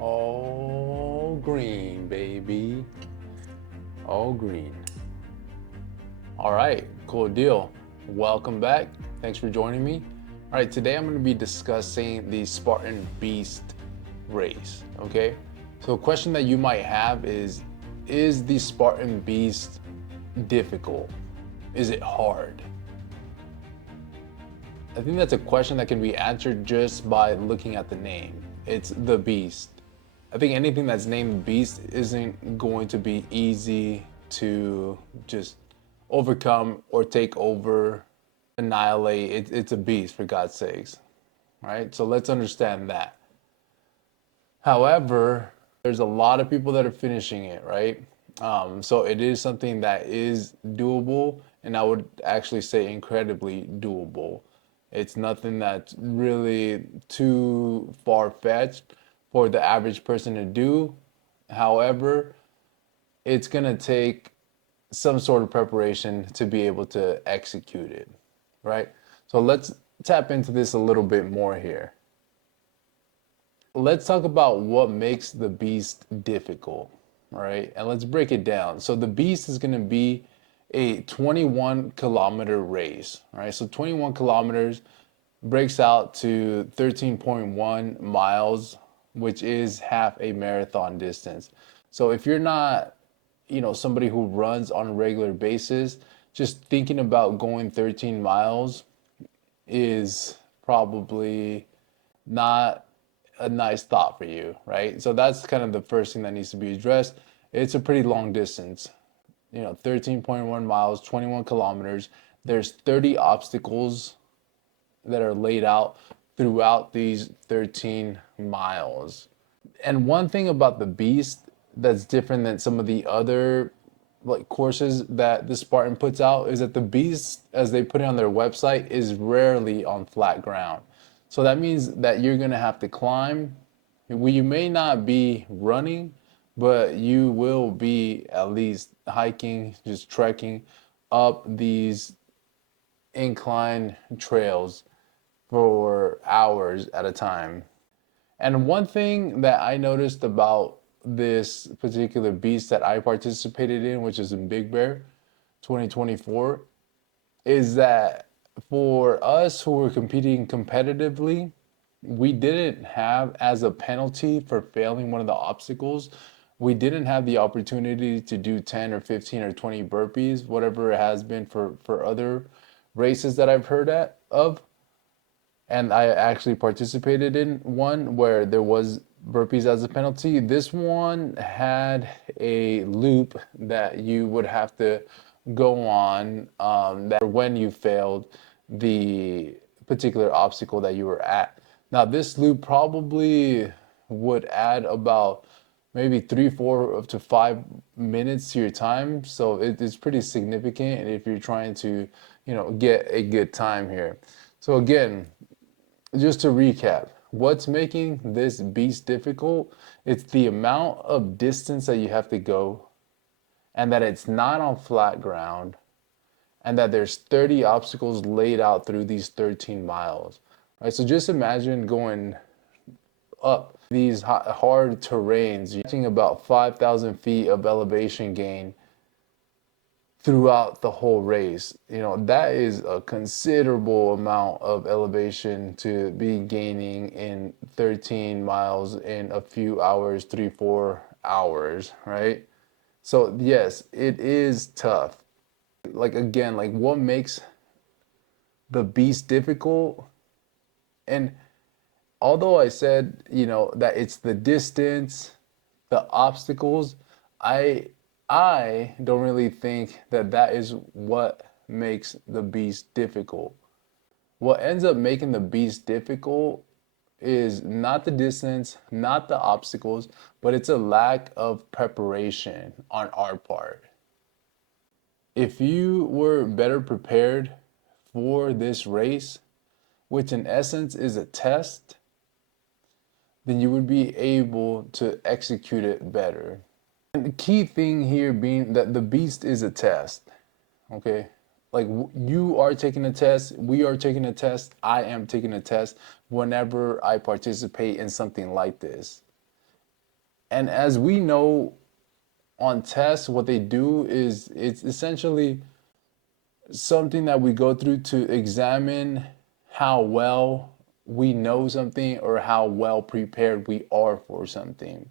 All green, baby. All green. All right, cool deal. Welcome back. Thanks for joining me. All right, today I'm going to be discussing the Spartan Beast race. Okay, so a question that you might have is the Spartan Beast difficult? Is it hard? I think that's a question that can be answered just by looking at the name. It's the Beast. I think anything that's named Beast isn't going to be easy to just overcome or take over, annihilate. It's a beast, for God's sakes, right? So let's understand that. However, there's a lot of people that are finishing it, right? So it is something that is doable, and I would actually say incredibly doable. It's nothing that's really too far-fetched for the average person to do. However, it's going to take some sort of preparation to be able to execute it, right? So let's tap into this a little bit more here. Let's talk about what makes the beast difficult, all right? And let's break it down. So the beast is going to be a 21-kilometer race, all right? So 21 kilometers breaks out to 13.1 miles, which is half a marathon distance. So if you're not, somebody who runs on a regular basis, just thinking about going 13 miles is probably not a nice thought for you, right? So that's kind of the first thing that needs to be addressed. It's a pretty long distance, 13.1 miles, 21 kilometers. There's 30 obstacles that are laid out throughout these 13 miles. And one thing about the Beast that's different than some of the other courses that the Spartan puts out is that the Beast, as they put it on their website, is rarely on flat ground. So that means that you're going to have to climb. Well, you may not be running, but you will be at least hiking, just trekking up these incline trails for hours at a time. And one thing that I noticed about this particular beast that I participated in, which is in Big Bear 2024, is that for us who were competing competitively, we didn't have, as a penalty for failing one of the obstacles, we didn't have the opportunity to do 10 or 15 or 20 burpees, whatever it has been for other races that I've heard of. And I actually participated in one where there was burpees as a penalty. This one had a loop that you would have to go on, that when you failed the particular obstacle that you were at. Now, this loop probably would add about maybe 3, 4 up to 5 minutes to your time. So it's pretty significant if you're trying to, get a good time here. So again, just to recap, what's making this beast difficult? It's the amount of distance that you have to go, and that it's not on flat ground, and that there's 30 obstacles laid out through these 13 miles. Right? So just imagine going up these hard terrains. You're getting about 5,000 feet of elevation gain throughout the whole race. That is a considerable amount of elevation to be gaining in 13 miles in a few hours, 3, 4 hours, right? So yes, it is tough. Again, what makes the beast difficult? And although I said, that it's the distance, the obstacles, I don't really think that is what makes the beast difficult. What ends up making the beast difficult is not the distance, not the obstacles, but it's a lack of preparation on our part. If you were better prepared for this race, which in essence is a test, then you would be able to execute it better. And the key thing here being that the beast is a test, okay? You are taking a test, we are taking a test, I am taking a test whenever I participate in something like this. And as we know on tests, what they do is it's essentially something that we go through to examine how well we know something or how well prepared we are for something.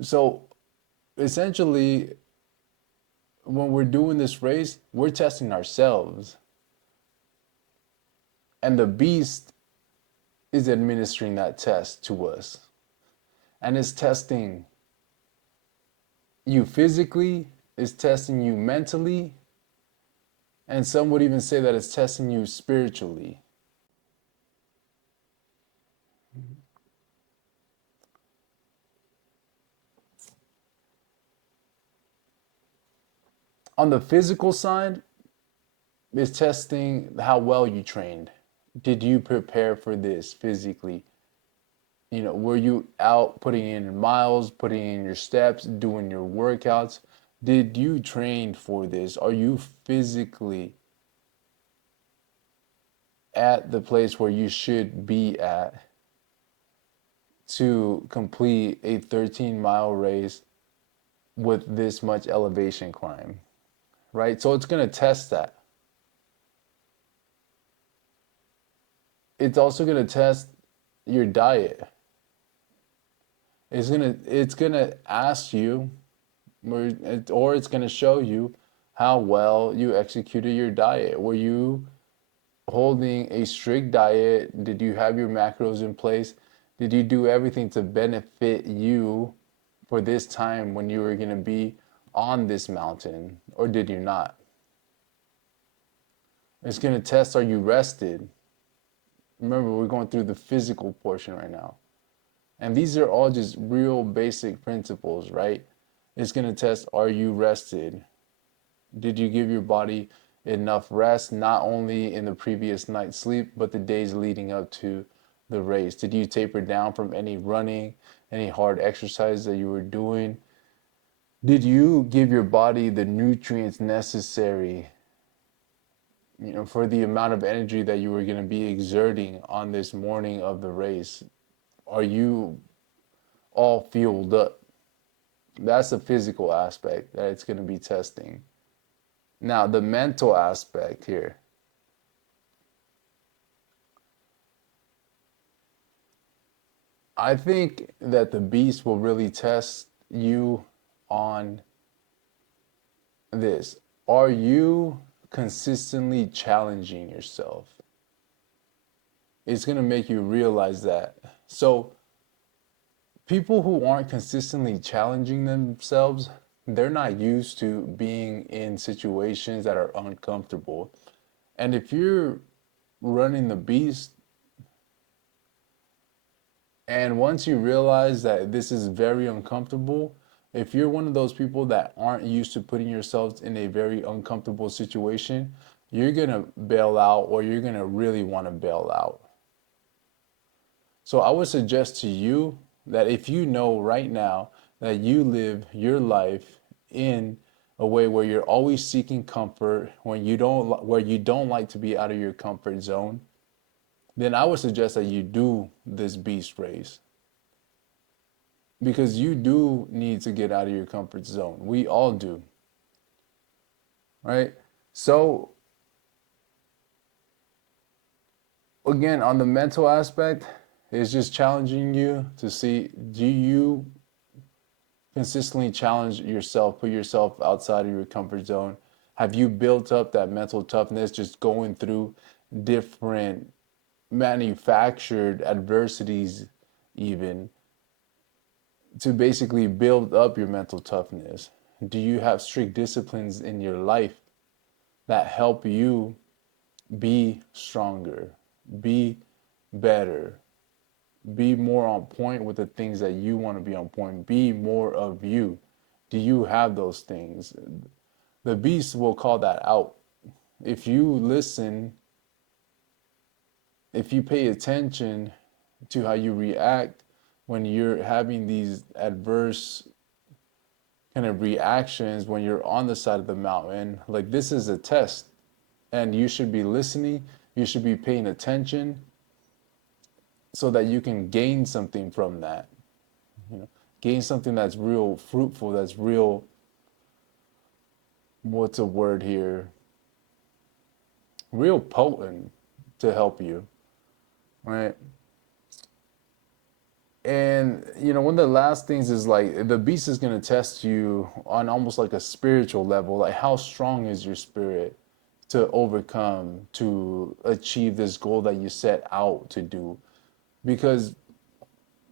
So essentially, when we're doing this race, we're testing ourselves. And the beast is administering that test to us. And it's testing you physically, it's testing you mentally, and some would even say that it's testing you spiritually. On the physical side, it's testing how well you trained. Did you prepare for this physically? You know, were you out putting in miles, putting in your steps, doing your workouts? Did you train for this? Are you physically at the place where you should be at to complete a 13-mile race with this much elevation climb, right? So it's going to test that. It's also going to test your diet. It's gonna ask you, or it's gonna show you how well you executed your diet. Were you holding a strict diet? Did you have your macros in place? Did you do everything to benefit you for this time when you were gonna be on this mountain, or did you not? It's gonna test, are you rested? Remember, we're going through the physical portion right now. And these are all just real basic principles, right? It's going to test, are you rested? Did you give your body enough rest, not only in the previous night's sleep, but the days leading up to the race? Did you taper down from any running, any hard exercise that you were doing? Did you give your body the nutrients necessary, for the amount of energy that you were going to be exerting on this morning of the race? Are you all fueled up? That's the physical aspect that it's going to be testing. Now, the mental aspect here. I think that the beast will really test you on this. Are you consistently challenging yourself? It's going to make you realize that. So, people who aren't consistently challenging themselves, they're not used to being in situations that are uncomfortable. And if you're running the beast, and once you realize that this is very uncomfortable, if you're one of those people that aren't used to putting yourselves in a very uncomfortable situation, you're going to bail out, or you're going to really want to bail out. So I would suggest to you that if you know right now that you live your life in a way where you're always seeking comfort, where you don't like to be out of your comfort zone, then I would suggest that you do this beast race. Because you do need to get out of your comfort zone. We all do. Right? So, again, on the mental aspect, it's just challenging you to see, do you consistently challenge yourself, put yourself outside of your comfort zone? Have you built up that mental toughness just going through different manufactured adversities, even to basically build up your mental toughness? Do you have strict disciplines in your life that help you be stronger, be better, be more on point with the things that you want to be on point, be more of you? Do you have those things? The beast will call that out. If you listen, if you pay attention to how you react when you're having these adverse kind of reactions, when you're on the side of the mountain, like, this is a test, and you should be listening, you should be paying attention so that you can gain something from that. gain something that's real fruitful, that's real, what's a word here? Real potent to help you, right? And one of the last things is like the beast is going to test you on almost like a spiritual level. Like, how strong is your spirit to overcome, to achieve this goal that you set out to do? Because,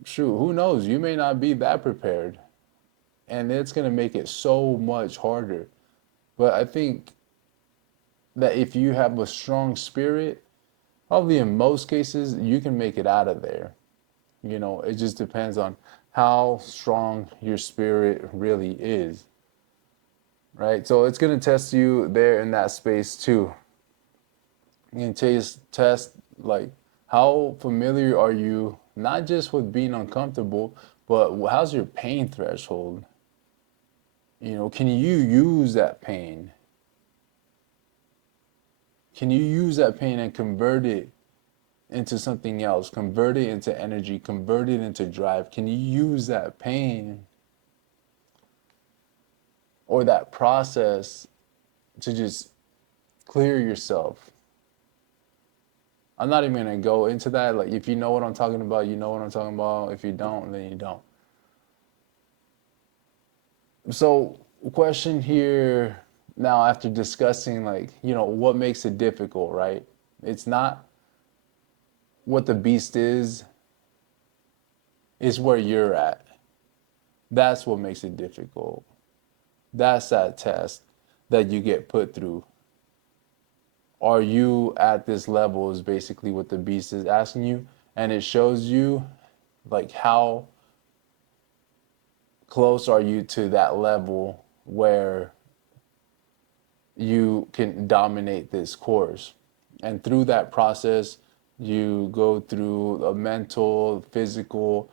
shoot, who knows? You may not be that prepared, and it's going to make it so much harder. But I think that if you have a strong spirit, probably in most cases, you can make it out of there. It just depends on how strong your spirit really is, right? So it's going to test you there in that space too. You can test like how familiar are you, not just with being uncomfortable, but how's your pain threshold? Can you use that pain? Can you use that pain and convert it into something else, convert it into energy, convert it into drive? Can you use that pain or that process to just clear yourself? I'm not even gonna go into that. Like, if you know what I'm talking about, you know what I'm talking about. If you don't, then you don't. So, question here now, after discussing, like, what makes it difficult, right? It's not what the beast is, it's where you're at. That's what makes it difficult. That's that test that you get put through. Are you at this level, is basically what the beast is asking you. And it shows you like how close are you to that level where you can dominate this course. And through that process, you go through a mental, physical,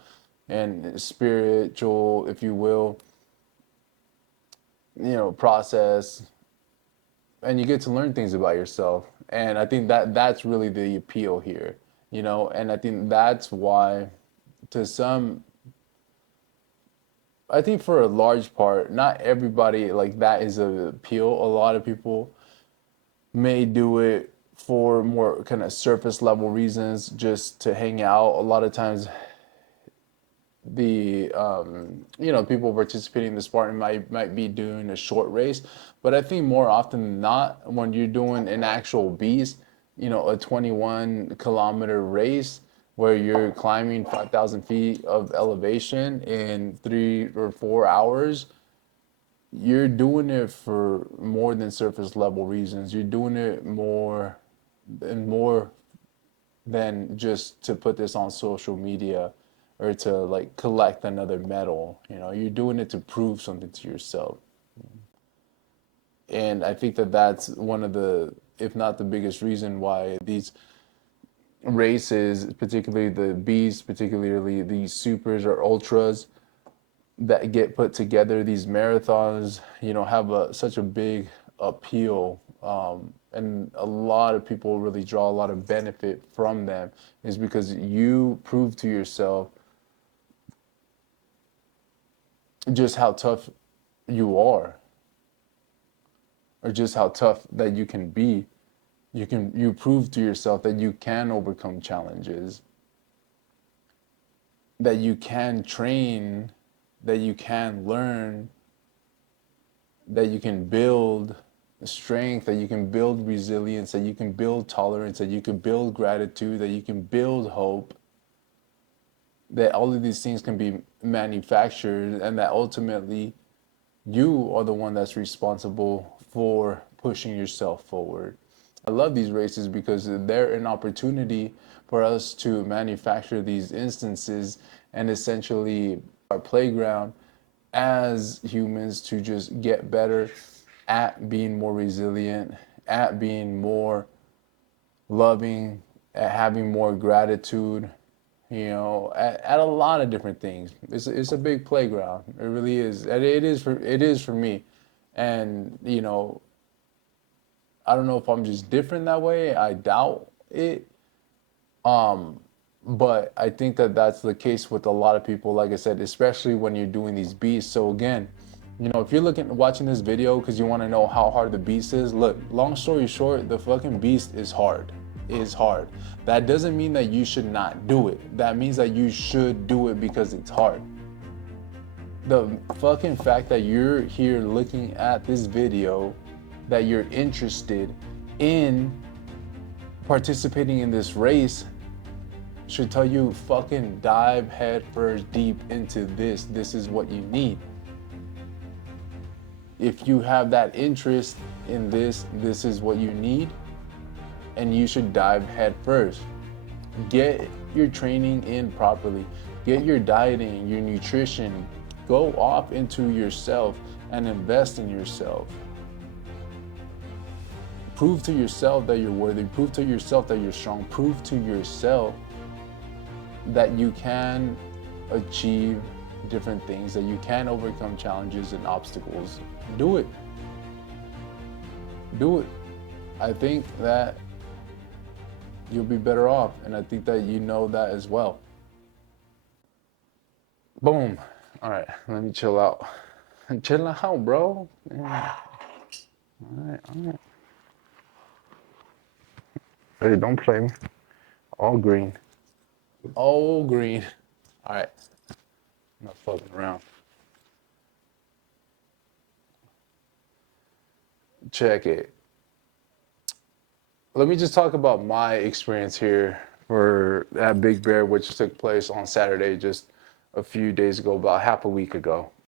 and spiritual, if you will, process, and you get to learn things about yourself. And I think that that's really the appeal here, and I think that's why, to some, I think for a large part, not everybody, like, that is an appeal. A lot of people may do it for more kind of surface level reasons, just to hang out. A lot of times the people participating in the Spartan might be doing a short race, but I think more often than not, when you're doing an actual beast, a 21-kilometer race where you're climbing 5,000 feet of elevation in 3 or 4 hours, you're doing it for more than surface level reasons. You're doing it more and more than just to put this on social media or to like collect another medal. You're doing it to prove something to yourself. And I think that that's one of the, if not the biggest reason why these races, particularly the Bs, particularly these supers or ultras that get put together, these marathons, have such a big appeal. And a lot of people really draw a lot of benefit from them, is because you prove to yourself just how tough you are, or just how tough that you can be. You prove to yourself that you can overcome challenges, that you can train, that you can learn, that you can build strength, that you can build resilience, that you can build tolerance, that you can build gratitude, that you can build hope, that all of these things can be manufactured, and that ultimately you are the one that's responsible for pushing yourself forward. I love these races because they're an opportunity for us to manufacture these instances and essentially our playground as humans to just get better at being more resilient, at being more loving, at having more gratitude, at a lot of different things. It's a big playground. It really is. And it is for me. And, I don't know if I'm just different that way. I doubt it. But I think that that's the case with a lot of people, like I said, especially when you're doing these beasts. So again, if you're watching this video because you want to know how hard the beast is, look, long story short, the fucking beast is hard. Is hard. That doesn't mean that you should not do it. That means that you should do it because it's hard. The fucking fact that you're here looking at this video, that you're interested in participating in this race, should tell you fucking dive head first deep into this. This is what you need. If you have that interest in this, this is what you need, and you should dive head first. Get your training in properly. Get your dieting, your nutrition. Go off into yourself and invest in yourself. Prove to yourself that you're worthy. Prove to yourself that you're strong. Prove to yourself that you can achieve different things, that you can overcome challenges and obstacles. Do it. Do it. I think that you'll be better off, and I think that you know that as well. Boom. All right, let me chill out. Chill out, bro. Yeah. All right. Hey, don't play me. All green. All green. All right. I'm not fucking around. Check it. Let me just talk about my experience here for that Big Bear, which took place on Saturday, just a few days ago, about half a week ago.